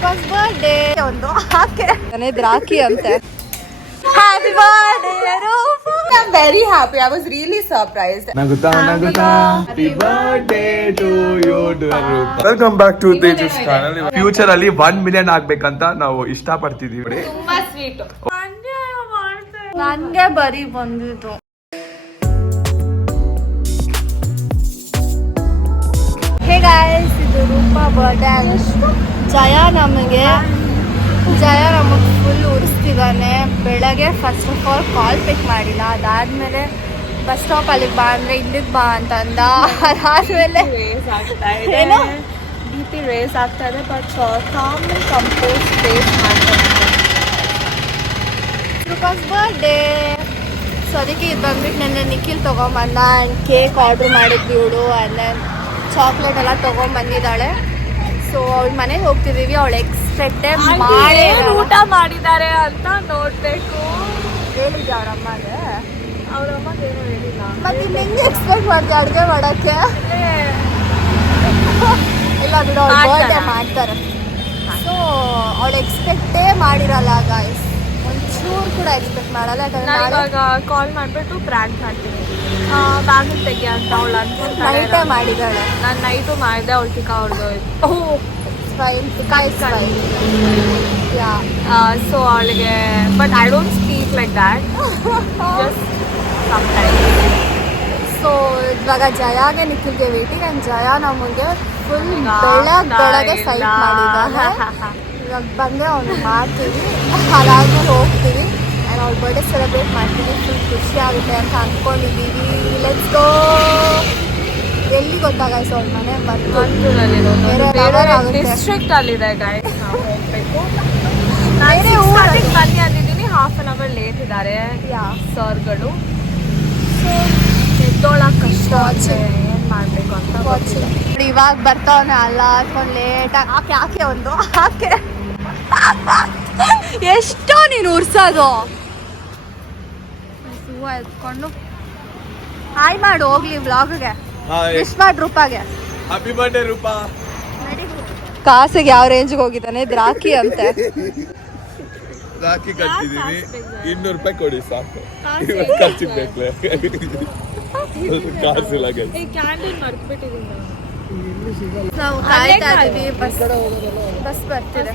Roopa's birthday ಒಂದು ಹಾಕಿ ರಾಖಿ ಅಂತೆ. Happy birthday, Rupa. I'm very happy. I was really surprised. Naguta. Happy birthday to you, Rupa. Welcome back to Tejas channel. Future ಅಲ್ಲಿ 1 million ಆಗ್ಬೇಕಂತ ನಾವು ಇಷ್ಟ ಪಡ್ತಿದೀವಿ. ತುಂಬಾ sweet. ನನ್ಗೆ ಬರೀ ಬಂದಿತ್ತು. ಹೇ ಗಾಯ್ಸ್, ಇದು ರೂಪಾ ಬರ್ಡೇ. ಜಯ ನಮಗೆ ಫುಲ್ ಉರಿಸ್ತಿದ್ದಾನೆ. ಬೆಳಗ್ಗೆ ಫಸ್ಟ್ ಆಫ್ ಆಲ್ ಕಾಲ್ ಪಿಕ್ ಮಾಡಿಲ್ಲ. ಅದಾದ್ಮೇಲೆ ಬಸ್ ಸ್ಟಾಪ್ ಅಲ್ಲಿಗೆ ಬಾ ಅಂದರೆ ಇಲ್ಲಿಗೆ ಬಾ ಅಂತಂದ. ಅದಾದ್ಮೇಲೆ ಏನು BP ರೇಸ್ ಆಗ್ತಾ ಇದೆ. ಬಟ್ ಕಾಮ್ ಕಂಪೋಸ್ ಫೇಸ್ ಮಾಡ್ತಾರೆ. ರೂಪಾಸ್ ಬರ್ಡೇ. ಸೊ ಅದಕ್ಕೆ ಇದು ಬಂದ್ಬಿಟ್ಟು ನೆನ್ನೆ ನಿಖಿಲ್ ತೊಗೊಂಬಂದ. ಆ್ಯಂಡ್ ಕೇಕ್ ಆರ್ಡ್ರ್ ಮಾಡಿದ್ವಿ ಇವಳು. ಆ್ಯಂಡ್ ಚಾಕ್ಲೇಟ್ ಎಲ್ಲ ತೊಗೊಂಬಂದಿದ್ದಾಳೆ. ಸೊ ಅವಳ ಮನೆಗೆ ಹೋಗ್ತಿದ್ದೀವಿ. ಅವಳು ಎಕ್ಸ್ಪೆಕ್ಟೇ ಮಾಡಿ ಊಟ ಮಾಡಿದ್ದಾರೆ ಅಂತ ನೋಡ್ಬೇಕು. ಹೇಳಿದ್ದೆ ಅವ್ರಮ್ಮಗೆ. ಅವ್ರಮ್ಮಗೆ ಏನು ಹೇಳಿಲ್ಲ. ಮತ್ತೆ ಹೆಂಗೆ ಎಕ್ಸ್ಪೆಕ್ಟ್ ಮಾಡ್ತೀವಿ ಅಡುಗೆ ಮಾಡೋಕ್ಕೆ? ಇಲ್ಲ ಬಿಡು, ಅವ್ಳು ಬರ್ಡೇ ಮಾಡ್ತಾರೆ. ಸೊ ಅವಳು ಎಕ್ಸ್ಪೆಕ್ಟೇ ಮಾಡಿರಲ್ಲ ಗಾಯ್ಸ್. ಒಂಚೂರು ಕೂಡ ಎಕ್ಸ್ಪೆಕ್ಟ್ ಮಾಡಲ್ಲ. ನಾನು ಇವಾಗ ಕಾಲ್ ಮಾಡಿಬಿಟ್ಟು ಪ್ರ್ಯಾಂಕ್ ಮಾಡ್ತೀನಿ. ಬ್ಯಾಗಿಲ್ ತೆಗಿ ಅಂತ ಅವಳು ಅನ್ಕೊಂತಾಳೆ. ನೈಟೇ ಮಾಡಿದ್ದಾಳೆ. ನಾನು ನೈಟು ಮಾಡಿದೆ. ಅವಳು ಟಿಕಾ ಹೊಡೆದೋಯ್ತು. ಸೊ ಅವಳಿಗೆ but I don't speak like that. Just sometimes. So ಇವಾಗ ಜಯಾಗೆ ನಿಖಿಲ್ಗೆ ವೇಟಿಂಗ್. ಆ್ಯಂಡ್ ಜಯ ನಮಗೆ ಫುಲ್ ಬೆಳಗ್ಗೆ ಸೈಟ್ ಮಾಡಿದ್ದಾನೆ. ಇವಾಗ ಬಂದರೆ ಅವ್ನು ಮಾಡ್ತೀವಿ. ಅದಾದ್ಮೇಲೆ ಹೋಗ್ತೀವಿ. ಆ್ಯಂಡ್ ಅವ್ಳ ಬರ್ಡೇ ಸೆಲೆಬ್ರೇಟ್ ಮಾಡ್ತೀವಿ. ಫುಲ್ ಖುಷಿ ಆಗುತ್ತೆ ಅಂತ ಅಂದ್ಕೊಂಡಿದ್ದೀವಿ. Let's go. ಎಲ್ಲಿ ಗೊತ್ತಾಗಾಯ್ತು ಅವ್ಳ ಮನೆ? ಡಿಸ್ಟ್ರಿಕ್ಟ್ ಅಲ್ಲಿದೆ ಗೈಸ್. ನಾವು ಹೋಗ್ಬೇಕು. ಬೇರೆ ಊರಲ್ಲಿ ಬನ್ನಿ ಅಂದಿದ್ದೀನಿ. ಹಾಫ್ ಅನ್ ಅವರ್ ಲೇಟ್ ಇದ್ದಾರೆ ಸರ್ಗಳು. ಸೊ ಎದ್ದೋಳಕ್ಕೆ ಕಷ್ಟ ಆಚೆ ಏನು ಮಾಡಬೇಕು ಅಂತ ಗೊತ್ತಿಲ್ಲ. ಇವಾಗ ಬರ್ತಾವನೆ ಅಲ್ಲ ಅದ್ಕೊಂಡು ಲೇಟಾಗಿ ಹಾಕಿ ಒಂದು ಹಾಕಿ. ಎಷ್ಟೋ ನೀನು ಉರ್ಸೋದು. ಹೂವು ಎತ್ಕೊಂಡು ಹಾಯ್ ಮಾಡು ಹೋಗ್ಲಿ ವ್ಲಾಗ್ಗೆ. ವಿಶ್ ಮಾಡಿ ರೂಪಾಗೆ. Happy birthday Roopa. ಕಾಸಿಗೆ ಯಾವ ರೇಂಜ್ಗೆ ಹೋಗಿದ್ದಾನೆ? ಇದು ರಾಖಿ ಅಂತೆ. ರಾಖಿ ಕಟ್ತಿದೀವಿ. 200 ರೂಪಾಯಿ ಕೊಡಿ ಸಾಕು. ಇವತ್ತು ಖರ್ಚಿಗೆ ಬೇಕಲೆ. ಕಾಸಿಲ್ಲ ಗೈಸ್. ಕ್ಯಾಂಡಲ್ ಮರ್ತ್ಬಿಟ್ಟಿದ್ದೀನಿ. ನಾವು ಕಾಯ್ತಾ ಇದೀವಿ. ಬಸ್ ಬರ್ತಿದೆ.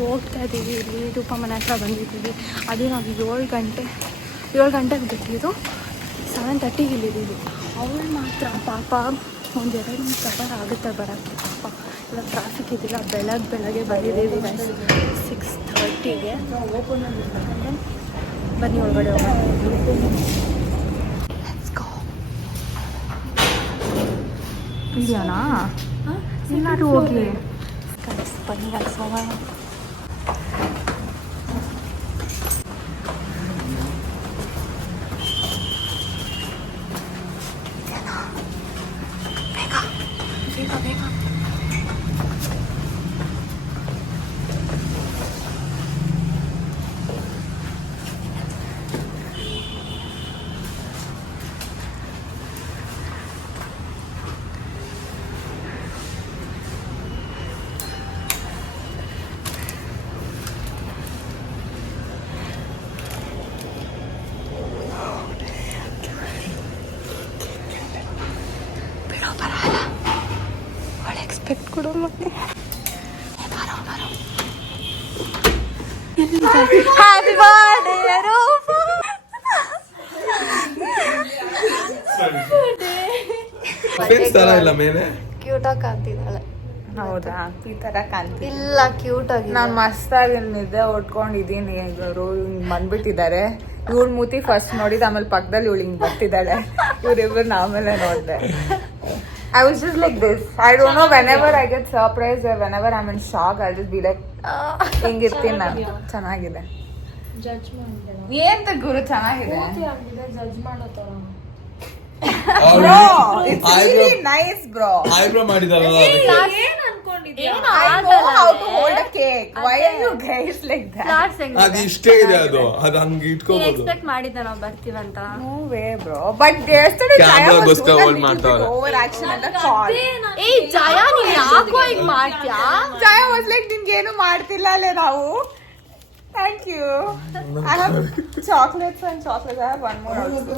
ಹೋಗ್ತಾ ಇದೀವಿ. ಇಲ್ಲಿ ರೂಪ ಮನೆ ಹತ್ರ ಬಂದಿದ್ದೀವಿ. ಅದು ನಾವು 7 ಗಂಟೆಗೆ ಬಿಟ್ಟಿದ್ದು. 7:30ಗೆ ಇಲ್ಲಿದ್ದೀವಿ. ಅವಳು ಮಾತ್ರ ಪಾಪ ಒಂದು 2 ನಿಮಿಷ ಆಗುತ್ತೆ ಬರೋಕ್ಕೆ. ಪಾಪ ಇವಾಗ ಟ್ರಾಫಿಕ್ ಇದ್ದಿಲ್ಲ. ಬೆಳಗ್ಗೆ ಬಂದಿದ್ದೀವಿ 6:30ಗೆ. ಬನ್ನಿ ಒಳಗಡೆ ಇದೆಯಾನಾ? ಎಲ್ಲರೂ ಹೋಗಿ ಬನ್ನಿ ಸೋಮ. ಬೇಗ ಎಕ್ಸ್ಪೆಕ್ಟ್ ಕೊಡು ಮತ್ತೆ. Happy birthday Roopa. ಕ್ಯೂಟಾಗಿ ಕಾಣ್ತಿದ್ದಾಳೆ. ಹೌದಾ? ಈ ತರ ಕಾಣ್ತಿ ಇಲ್ಲ, ಕ್ಯೂಟ್ ಆಗಿ. ನಾನು ಮಸ್ತಾಗಿ ನಿದ್ದೆ ಉಟ್ಕೊಂಡಿದ್ದೀನಿ. ಇವರು ಹಿಂಗ್ ಬಂದ್ಬಿಟ್ಟಿದ್ದಾರೆ. ಇವಳು ಮೂತಿ ಫಸ್ಟ್ ನೋಡಿದ, ಆಮೇಲೆ ಪಕ್ಕದಲ್ಲಿ ಇವಳು ಹಿಂಗ್ ಬರ್ತಿದ್ದಾಳೆ. ಇವ್ರಿಬ್ರು ಆಮೇಲೆ ನೋಡಿದೆ. I was just like this. I don't know, whenever I get surprised or whenever I'm in shock, I'll just be like, ಹಿಂಗಿರ್ತೀನಿ ನಾನು. ಚೆನ್ನಾಗಿದೆ. ಏಂತ ಗುರು ಚೆನ್ನಾಗಿದೆ. Bro, it's really nice bro. Eyebrow ಮಾಡಿದಾರಲ್ಲ. ಏನ್ ಅನ್ಕೊಂಡಿದ್ಯಾ? I know how to hold a cake. cake. Why are you guys like that? Flowers ಅದು ಇಷ್ಟೇ ಇದೆ ಅದು ಹಂಗೆ ಇಟ್ಕೋಬಹುದು. ಎಕ್ಸ್ಪೆಕ್ಟ್ ಮಾಡಿದ್ದೆ ನಾವು ಬರ್ತೀವಂತ. No way, bro. But yesterday Jaya was ಕ್ಯಾಮ್ರಾಗೋಸ್ಕರ doing a hold little ಮಾಡ್ತಾವ್ರೆ. bit overaction in the call. ಏ ಜಯಾ ನೀನ್ ಯಾಕೋ ಹಿಂಗ್ ಮಾಡ್ತೀಯಾ? Jaya was like, ನಿನ್ಗೇನು ಮಾಡ್ತಿಲ್ಲ ಅಲ್ಲೇ ನಾವು. Thank you. I have chocolates and chocolates. I have one more also.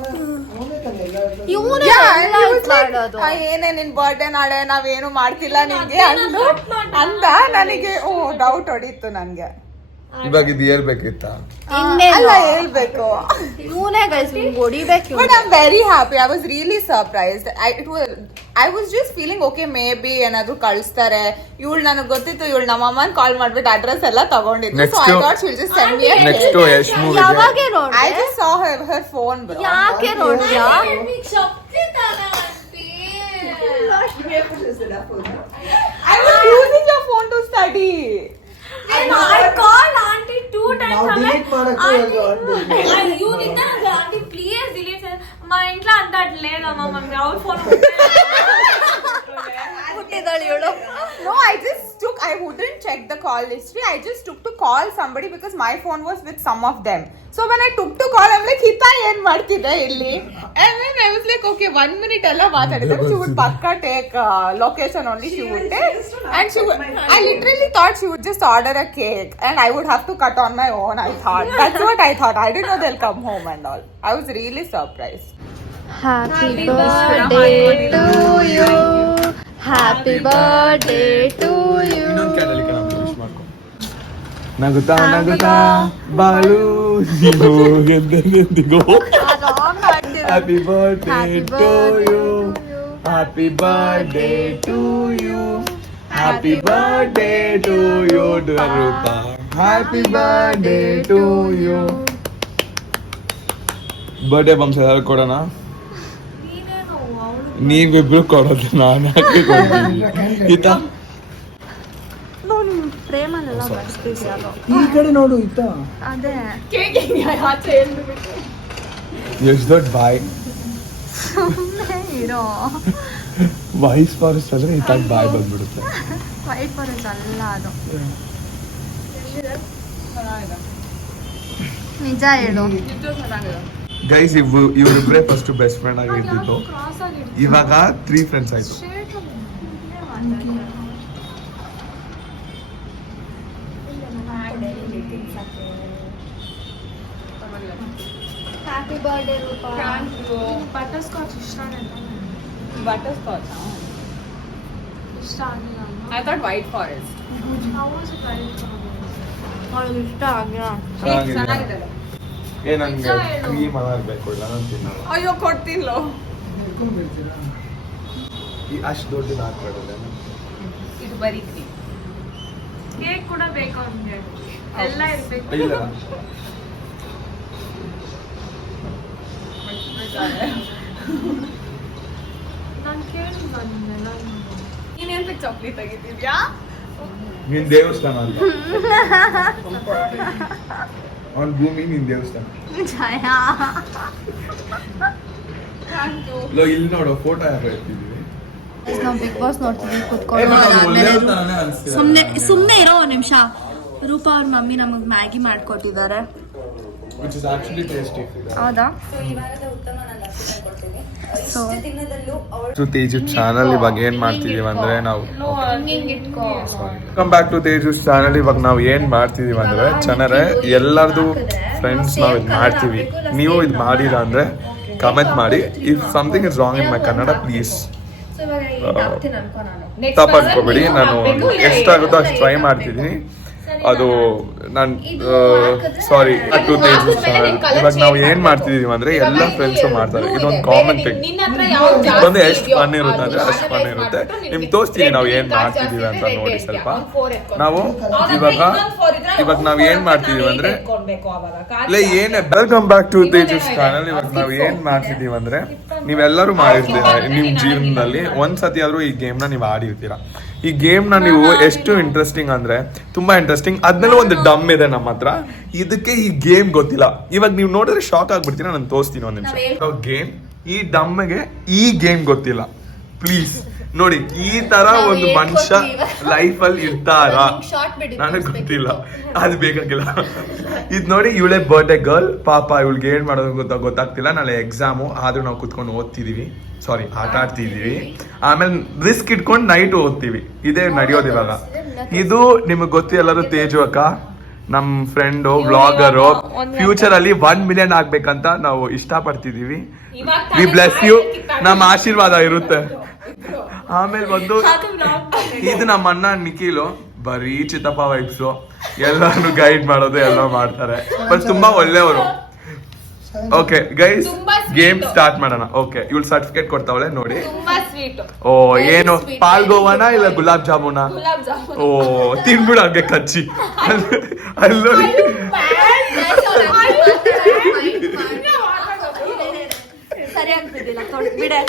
ಇವನೇ Yeah, and he was like, ಮಾಡೋದು. ಏನೇ ನಿನ್ ಬರ್ಡೇ ನಾಳೆ ನಾವೇನು ಮಾಡ್ತಿಲ್ಲ ನಿನ್ಗೆ ಅಂತ ನನಗೆ ಡೌಟ್ ಹೊಡಿತು ನನ್ಗೆ. ಇವಾಗ ಇದು ಹೇಳ್ಬೇಕಿತ್ತ? ಅಲ್ಲ ಹೇಳ್ಬೇಕು. ಇವನೇ ಗೈಸ್ ನಿಮ್ಗೆ ಹೊಡಿಬೇಕು. But I'm very happy. I was really surprised. I was just feeling okay, maybe ಏನಾದ್ರು ಕಳಿಸ್ತಾರೆ. ಇವಳು ನನಗೆ ಗೊತ್ತಿತ್ತು ಇವಳು ನಮ್ಮ ಅಮ್ಮನ ಕಾಲ್ ಮಾಡ್ಬಿಟ್ಟು ಅಡ್ರೆಸ್ ಎಲ್ಲ ತಗೊಂಡಿದ್ದು. So I thought she'll just send me a next cake. Yash ಮೂವಿಗೆ ಯಾವಾಗ ನೋಡ್ದೆ? I just saw her phone, bro. ಯಾಕೆ ನೋಡ್ದ್ಯಾ? I was using your phone to study. I called auntie 2 times. Auntie please delete it. మా ఇంట్లో అంత లేదమ్మా mummy out phone ಹುಟ್ಟಿದಳು ಇವಳು. No, I wouldn't check the call history. I just took to call somebody because my phone was with some of them. So when I took to call, I'm like, Hita ಏನ್ ಮಾಡ್ತಿದ್ದೆ ಇಲ್ಲಿ? And then I was like, okay, 1 minute ಎಲ್ಲ ಮಾತಾಡಿದ್ರೆ she would pakka take location only she would take. And I literally thought she would just order a cake and I would have to cut on my own, I thought. That's what I thought. I didn't know they'll come home and all. I was really surprised. Happy birthday to you. Happy birthday to you. ಇನ್ನೊಂದು ಕ್ಯಾಡಲ್ಲಿ finish ಮಾಡ್ಕೊ. ನಗುತ್ತಾ ನಗುತ್ತಾ ಬಾಳು ಗೆದ್ದಿಗೋ. Happy birthday to you. Happy birthday to you. Happy birthday to you, Rupa. Happy birthday to you. Birthday bumps ಎಲ್ಲರೂ ಕೊಡೋಣ. ನೀವಿಬ್ರು ಕೊಡೋದು ನಾನು ಯಾಕೆ ಕೊಡ್ತೀನಿ? ಈತ ನೋಡಿ ಪ್ರೇಮನೆಲ್ಲ ಬರ್ತಿದ್ಯಲ್ಲ. ಈ ಕಡೆ ನೋಡು ಇತ್ತ. ಅದೇ ಎಷ್ಟು ದೊಡ್ಡ ಬಾಯ್. ಸುಮ್ಮನೆ ಇರೋ. ವಾಯ್ಸ್ ಫಾರೆಸ್ಟ್ ಆದ್ರೆ ಈ ತರ ಬಾಯ್ ಬಂದ್ಬಿಡುತ್ತೆ. ವೈಟ್ ಫಾರೆಸ್ಟ್ ಅಲ್ಲ ಅದು. ನಿಜ ಹೇಳು. ಗೈಸ್ ಇವರಿಬ್ಬರೇ ಫಸ್ಟ್ ಬೆಸ್ಟ್ ಫ್ರೆಂಡ್ ಆಗಿ ಇದ್ದಿದ್ದು. ಇವಾಗ 3 ಫ್ರೆಂಡ್ಸ್ ಆಯ್ತು. Happy birthday Roopa. Butterscotch ಇಷ್ಟ Butterscotch. ಇಷ್ಟ ಆಗಿಲ್ಲ. I thought white forest. ಅವಳಿಗೆ ಇಷ್ಟ ಆಗಿಲ್ಲ. ಚೆನ್ನಾಗಿದೆ. ಏ ನಂಗೆ ಕ್ರೀಮ್ ಆಗಬೇಕು ಇಲ್ಲ ನಾನು ತಿನ್ನಲ್ಲ. ಅಯ್ಯೋ ಕೊಡ್ತಿಲ್ಲೋ. ಈ ಅಷ್ಟು ದೊಡ್ಡದು ಹಾಕ್ಬೇಡಲ್ಲ. ಇದು ಬರೀ ಕ್ರೀಮ್. ಕೇಕ್ ಕೂಡ ಬೇಕು ಅವ್ನಿಗೆ. ಎಲ್ಲ ಇರ್ಬೇಕು. ಇಲ್ಲ ನಾನು ಕೇಳಿ ಬಂದೆ ನೀನೆಂತ ಚಾಕ್ಲೇಟ್ ತೆಗಿತಿದ್ಯಾ? ನಿನ್ ದೇವಸ್ಥಾನ ಅಲ್ಲ ಅವ್ನ ಭೂಮಿ ನಿನ್ ದೇವಸ್ಥಾನ. ಜಯಾ ಲೋ ಇಲ್ಲಿ ನೋಡು ಫೋಟೋ ಯಾರು ಎತ್ತಿದ್ದೀವಿ. ನಾವು ಬಿಗ್ ಬಾಸ್ ನೋಡ್ತೀವಿ ಕುತ್ಕೊಂಡು. ಸುಮ್ಮನೆ ಇರೋ ಒಂದು ನಿಮಿಷ. ರೂಪಾ ಅವ್ರ ಮಮ್ಮಿ ನಮಗೆ ಮ್ಯಾಗಿ ಮಾಡ್ಕೊಟ್ಟಿದ್ದಾರೆ. which is actually tasty. ಹೌದಾ? ಸೊ ತೇಜು ಚಾನಲ್ ಇವಾಗ ಏನ್ ಮಾಡ್ತಿದೀವಿ ಅಂದ್ರೆ ನಾವು come back to Teju channel. ಇವಾಗ ನಾವು ಏನ್ ಮಾಡ್ತಿದೀವಿ ಅಂದ್ರೆ ಚೆನ್ನಾರೆ ಎಲ್ಲರದು ಫ್ರೆಂಡ್ಸ್ ನಾವು ಇದು ಮಾಡ್ತೀವಿ. ನೀವು ಇದು ಮಾಡಿಲ್ಲ ಅಂದ್ರೆ ಕಮೆಂಟ್ ಮಾಡಿ. If something is wrong in my Kannada please ತಪ್ಪು ಅನ್ಕೋಬೇಡಿ. ನಾನು ಎಷ್ಟಾಗುತ್ತೋ ಅಷ್ಟು ಟ್ರೈ ಮಾಡ್ತಿದ್ದೀನಿ. ಅದು ನಾನು ಸಾರಿ ಟು ತೇಜು ಚಾನಲ್. ಇವಾಗ ನಾವು ಏನ್ ಮಾಡ್ತಿದೀವಿ ಅಂದ್ರೆ ಎಲ್ಲ ಫ್ರೆಂಡ್ಸ್ ಮಾಡ್ತಾರೆ. ಇದೊಂದು ಕಾಮನ್ ಥಿಂಗ್. ಇದೊಂದು ಎಷ್ಟು ಫನ್ ಇರುತ್ತೆ ಅಂದ್ರೆ ಅಷ್ಟು ಫನ್ ಇರುತ್ತೆ. ನಿಮ್ಗೆ ತೋರಿಸ್ತೀನಿ ನಾವು ಏನ್ ಮಾಡ್ತಿದೀವಿ ಅಂತ ನೋಡಿ ಸ್ವಲ್ಪ. ನಾವು ಇವಾಗ ನಾವ್ ಏನ್ ಮಾಡ್ತಿದೀವಿ ಅಂದ್ರೆ ಏನೇ welcome back to Teju channel. ಇವಾಗ ನಾವ್ ಏನ್ ಮಾಡ್ತಿದೀವಿ ಅಂದ್ರೆ ನೀವೆಲ್ಲರೂ ಮಾಡಿರ್ತೀರ ನಿಮ್ ಜೀವನದಲ್ಲಿ ಒಂದ್ಸತಿ ಆದ್ರೂ ಈ ಗೇಮ್ ನ ನೀವು ಆಡಿರ್ತೀರಾ. ಈ ಗೇಮ್ ನ ನೀವು ಎಷ್ಟು ಇಂಟ್ರೆಸ್ಟಿಂಗ್ ಅಂದ್ರೆ ತುಂಬಾ ಇಂಟ್ರೆಸ್ಟಿಂಗ್. ಅದ್ಮೇಲೆ ಒಂದು ಡಮ್ ಇದೆ ನಮ್ಮ ಹತ್ರ. ಇದಕ್ಕೆ ಈ ಗೇಮ್ ಗೊತ್ತಿಲ್ಲ. ಇವಾಗ ನೀವು ನೋಡಿದ್ರೆ ಶಾಕ್ ಆಗ್ಬಿಡ್ತೀರಾ. ನಾನು ತೋರಿಸ್ತೀನಿ ಒಂದ್ ನಿಮಿಷ. ಗೇಮ್ ಈ ಡಮ್ಗೆ ಈ ಗೇಮ್ ಗೊತ್ತಿಲ್ಲ. ಪ್ಲೀಸ್ ನೋಡಿ ಈ ತರ ಒಂದು ಮನುಷ್ಯ ಲೈಫ್ ಅಲ್ಲಿ ಇರ್ತಾರ ಶಾರ್ಟ್ ಬಿಡಿ ನನಗ್ ಗೊತ್ತಿಲ್ಲ, ಅದು ಬೇಕಾಗಿಲ್ಲ. ಇದ್ ನೋಡಿ ಇವಳೆ ಬರ್ಡೇ ಗರ್ಲ್, ಪಾಪ ಇವಳಿಗೆ ಏನ್ ಮಾಡೋದು ಗೊತ್ತಾಗ್ತಿಲ್ಲ. ನಾಳೆ ಎಕ್ಸಾಮು, ಆದ್ರೂ ನಾವು ಕುತ್ಕೊಂಡು ಓದ್ತಿದೀವಿ, ಸಾರಿ ಆಟ ಆಡ್ತಿದೀವಿ. ಆಮೇಲೆ ರಿಸ್ಕ್ ಇಟ್ಕೊಂಡು ನೈಟ್ ಓದ್ತೀವಿ, ಇದೇ ನಡೆಯೋದು ಇವಾಗ. ಇದು ನಿಮಗ್ ಗೊತ್ತು ಎಲ್ಲರೂ, ತೇಜು ಅಕ್ಕ ನಮ್ ಫ್ರೆಂಡು ವ್ಲಾಗರು, ಫ್ಯೂಚರ್ ಅಲ್ಲಿ 1 ಮಿಲಿಯನ್ ಆಗ್ಬೇಕಂತ ನಾವು ಇಷ್ಟ ಪಡ್ತಿದೀವಿ. ವಿ ಬ್ಲೆಸ್ ಯು, ನಮ್ಮ ಆಶೀರ್ವಾದ ಇರುತ್ತೆ. ಆಮೇಲೆ ಬಂದು ಇದು ನಮ್ಮ ಅಣ್ಣ ನಿಖಿಲು, ಬರೀ ಚಿತ್ತಪ್ಪ ವೈಬ್ಸು, ಎಲ್ಲಾನು ಗೈಡ್ ಮಾಡೋದು ಎಲ್ಲ ಮಾಡ್ತಾರೆ, ಬಟ್ ತುಂಬಾ ಒಳ್ಳೆಯವರು. ಓಕೆ ಗೈಸ್, ಗೇಮ್ ಸ್ಟಾರ್ಟ್ ಮಾಡೋಣ. ಓಕೆ, ಇವಳು ಸರ್ಟಿಫಿಕೇಟ್ ಕೊಡ್ತಾವಳೆ ನೋಡಿ. ಓ ಏನು ಪಾಲ್ಗೋವಾನ ಇಲ್ಲ ಗುಲಾಬ್ ಜಾಮೂನ? ಓ ತಿನ್ಬಿಡು ಹಂಗೆ ಕಚ್ಚಿ ಅಲ್ಲಿ. ಸರಿಯಾಗ್ತಿದ್ದಿಲ್ಲ ಬಿಡೆ,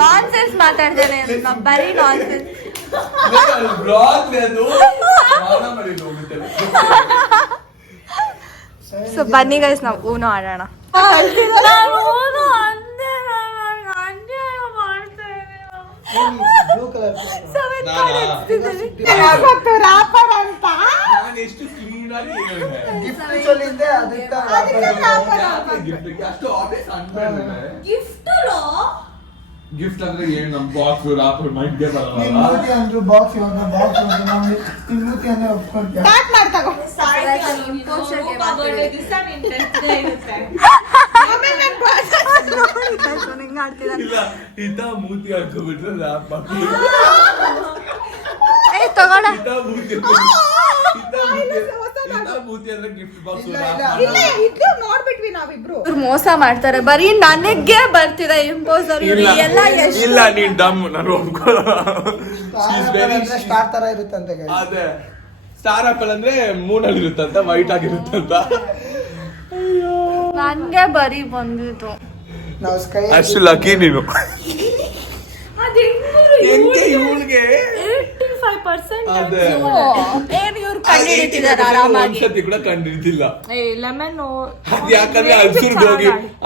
ನಾನ್ಸೆನ್ಸ್ ಮಾತಾಡ್ತೇನೆ, ಬರೀ ನಾನ್ಸೆನ್ಸ್. ಸೊ ಬನ್ನಿ ಗೈಸ್, ನಾವು ಊನೋ ಆಡೋಣ. ಗಿಫ್ಟ್ ಅಂದ್ರೆ ಏನು? ನಮ್ ಬಾಕ್ಸ್ ರಾಪರ್ ಮೈಂಡ್ಗೆ ಬರಲ್ಲ. ಅಂದ್ರು ಬಾಕ್ಸ್ ಇವಾಗ ಬಾಕ್ಸ್ ನಿಮ್ಮೂತಿ ಅಂದ್ರೆ ಒಪ್ಕೊಂತೀವಿ. ಇಲ್ಲ ಇತ ಮೂತಿ ಹಾಕೋಬಿಟ್ರೆ ರ್ಯಾಪ್ ಹಾಕಿ ತಗೋಣ. ಮೂತಿ ಅಂದ್ರೆ ಗಿಫ್ಟ್ ಬಾಕ್ಸ್ ನೋಡ್ಬಿಟ್ವಿ ನಾವಿಬ್ರು. ಮೋಸ ಮಾಡ್ತಾರೆ, ಬರೀ ನನಗೆ ಬರ್ತಿದೆ ಇಂಪೋಸರ್. ಎಲ್ಲ ಇಲ್ಲ ನೀನ್ ಡಮ್, ನಾನು ಸ್ಟಾರ್ ತರ ಇರುತ್ತಂತೆ. ಅದೇ ಸ್ಟಾರ್ ಆಪಲ್ ಅಂದ್ರೆ ಮೂನಲ್ಲಿ ಇರುತ್ತಂತ, ವೈಟ್ ಆಗಿರುತ್ತಂತ. ನನ್ಗೆ ಬರೀ ಬಂದಿತ್ತು. ನಾವು ಸ್ಕೈ ಅಷ್ಟು ಲಕ್ಕಿ ನೀನು. ಇವಳಿಗೆ 85% ಅದೇ ಏನ್ ಇವ್ರು ಕಂಡಿಡಿತಿದಾರ ಆರಾಮಾಗಿ. ಒಂದ್ಸತಿ ಕೂಡ ಕಂಡಿಡ್ತಿಲ್ಲ. ಲೆಮನ್ ಅದ್ ಯಾಕಂದ್ರೆ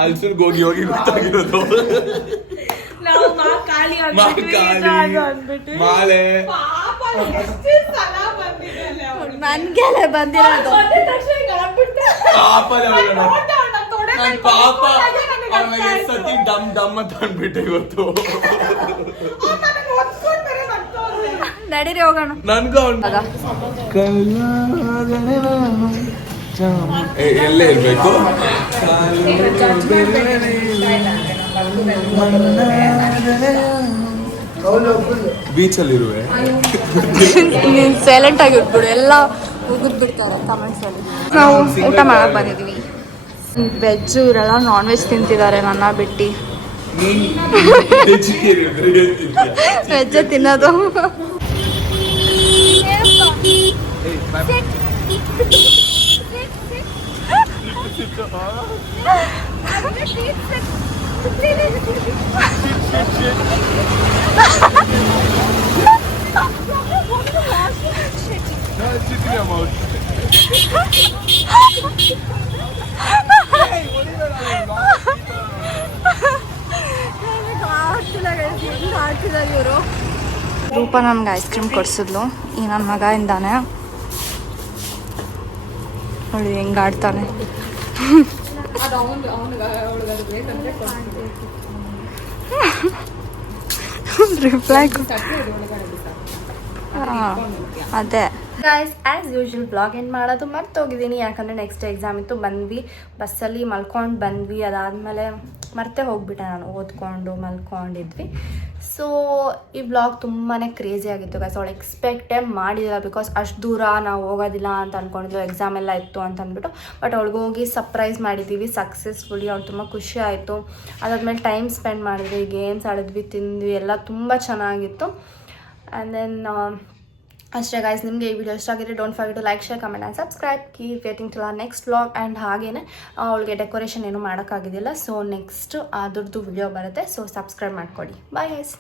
ಅಲ್ಸೂರ್ಗ್ ಹೋಗಿ ಗೊತ್ತಾಗಿರೋದು. ನಾವು ಖಾಲಿ ಮಾಲೆ ನನ್ಗೆಲ್ಲ ಬಂದಿರೋದು. ಪಾಪ ಸತಿ ಡಮ್ ಡಮ್ ಅಂತ ಅಂದ್ಬಿಟ್ಟೆ ಇವತ್ತು. ನಡೀರಿ ಹೋಗೋಣ. ನನ್ಗೂ ಎಲ್ಲೇ ಇರ್ಬೇಕು. ಬೀಚಲ್ಲಿ ಇರುವೆ. ನೀನ್ ಸೈಲೆಂಟ್ ಆಗಿ ಇಟ್ಬಿಡು, ಎಲ್ಲ ಉಗಿದ್ ಬಿಡ್ತಾರೆ ಕಮೆಂಟ್ಸ್ ಅಲ್ಲಿ. ನಾವು ಊಟ ಮಾಡಕ್ ಬಂದಿದ್ವಿ. ವೆಜ್ ಇವರೆಲ್ಲ ನಾನ್ ವೆಜ್ ತಿಂತಿದ್ದಾರೆ, ನನ್ನ ಬಿಟ್ಟು. ವೆಜ್ ತಿನ್ನೋದು. ರೂಪ ನಮ್ಗೆ ಐಸ್ ಕ್ರೀಮ್ ಕೊಡ್ಸಿದ್ಲು. ಈ ನನ್ನ ಮಗ ಇಂದಾನೆ ನೋಡಿ ಹೆಂಗ್ ಆಡ್ತಾನೆ. ರಿಪ್ಲೈ ಅದೇ ಗೈಸ್, ಆ್ಯಸ್ ಯೂಶುವಲ್ ಬ್ಲಾಗ್ ಏನು ಮಾಡೋದು ಮರ್ತೋಗಿದ್ದೀನಿ, ಯಾಕಂದರೆ ನೆಕ್ಸ್ಟ್ ಎಕ್ಸಾಮ್ ಇತ್ತು. ಬಂದ್ವಿ ಬಸ್ಸಲ್ಲಿ ಮಲ್ಕೊಂಡು ಬಂದ್ವಿ. ಅದಾದಮೇಲೆ ಮತ್ತೆ ಹೋಗ್ಬಿಟ್ಟೆ ನಾನು, ಓದ್ಕೊಂಡು ಮಲ್ಕೊಂಡಿದ್ವಿ. ಸೊ ಈ ಬ್ಲಾಗ್ ತುಂಬಾ ಕ್ರೇಜಿ ಆಗಿತ್ತು ಗೈಸ್. ಅವಳು ಎಕ್ಸ್ಪೆಕ್ಟೇ ಮಾಡಿದಿಲ್ಲ, ಬಿಕಾಸ್ ಅಷ್ಟು ದೂರ ನಾವು ಹೋಗೋದಿಲ್ಲ ಅಂತ ಅಂದ್ಕೊಂಡಿದ್ಲು, ಎಕ್ಸಾಮ್ ಎಲ್ಲ ಇತ್ತು ಅಂತ ಅಂದ್ಬಿಟ್ಟು. ಬಟ್ ಅವಳಿಗೆ ಹೋಗಿ ಸರ್ಪ್ರೈಸ್ ಮಾಡಿದ್ದೀವಿ ಸಕ್ಸಸ್ಫುಲಿ. ಅವ್ಳು ತುಂಬ ಖುಷಿ ಆಯಿತು. ಅದಾದಮೇಲೆ ಟೈಮ್ ಸ್ಪೆಂಡ್ ಮಾಡಿದ್ವಿ, ಗೇಮ್ಸ್ ಆಡಿದ್ವಿ, ತಿಂದ್ವಿ, ಎಲ್ಲ ತುಂಬ ಚೆನ್ನಾಗಿತ್ತು. ಆ್ಯಂಡ್ ದೆನ್ ಅಷ್ಟೇ ಗೈಸ್, ನಿಮಗೆ ಈ ವಿಡಿಯೋ ಇಷ್ಟ ಆಗಿದ್ರೆ don't forget to like, share, comment and subscribe. Keep waiting to next vlog. And ಹಾಗೇನೆ ಅವಳಿಗೆ ಡೆಕೋರೇಷನ್ ಏನೂ ಮಾಡೋಕ್ಕಾಗಿದ್ದಿಲ್ಲ, ಸೊ ನೆಕ್ಸ್ಟ್ ಅದ್ರದ್ದು ವಿಡಿಯೋ ಬರುತ್ತೆ. ಸೊ ಸಬ್ಸ್ಕ್ರೈಬ್ ಮಾಡ್ಕೊಳ್ಳಿ. Bye guys.